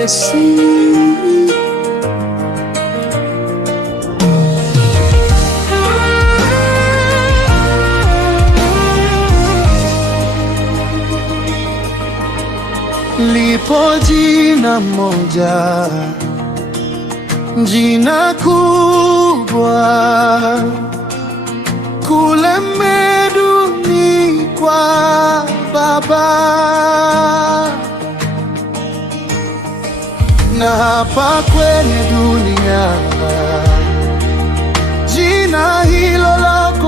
Yesu. Lipo jina moja, jina kubwa kule mbinguni kwa Baba, na hapa kwenye dunia jina hilo lako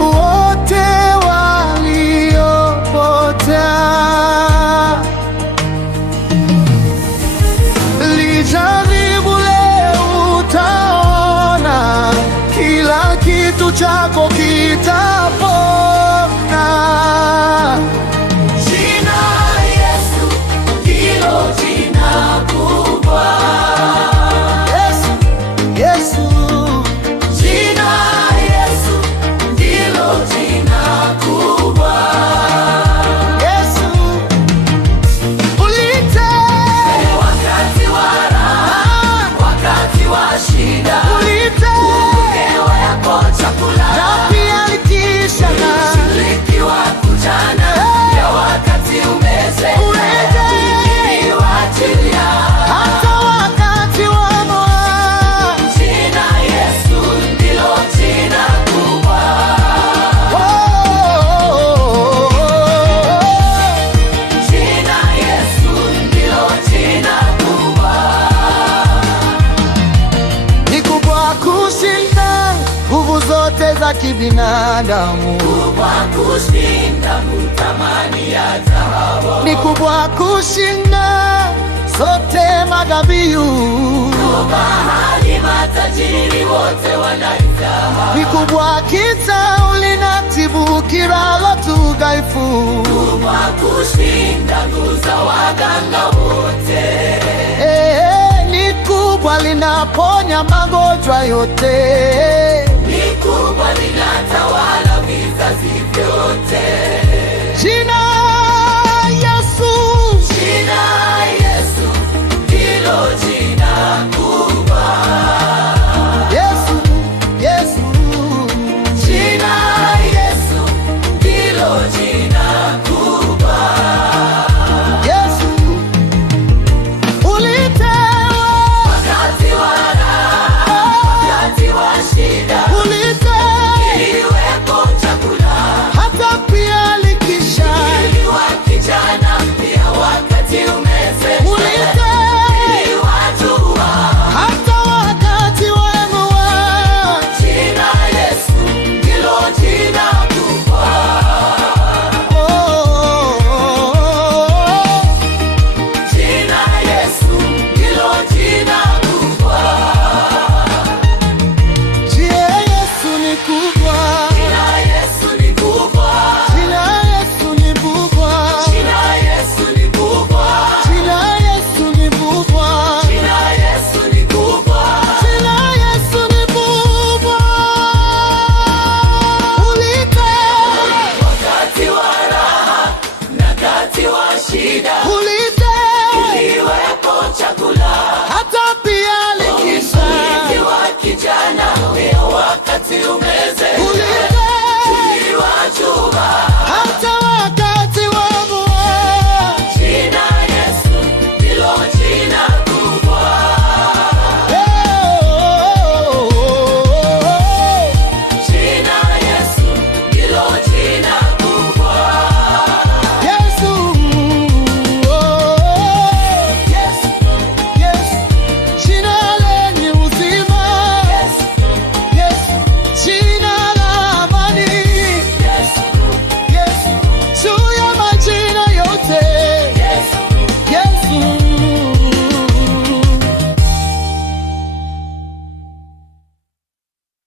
wote waliopotea. Lijaribu leo, utaona kila kitu chako kitapona. Jina Yesu ndilo jina kubwa. Yesu, Yesu. Jina Yesu ndilo jina kubwa. Yesu, ulite wakati wa raha, wakati wa shida, ulite hewa yako chakula, na pia litisha ushiriki wa kujana ya wakati umezeeka, ulite ukiwachilia hata wakati wa moa. Jina Yesu ndilo jina kubwa. Jina Yesu ndilo jina kubwa. Ni kubwa kushinda nguvu zote za kibinadamu, Kubwa kushinda kutamani ya dhahabu, ni kubwa kushinda zote magabiu, mahali matajiri wote wanaitaka. ni kubwa kita ulinatibu kiralo tugaifu, Kubwa kushinda nguza waganga wote. ni kubwa linaponya magonjwa yote.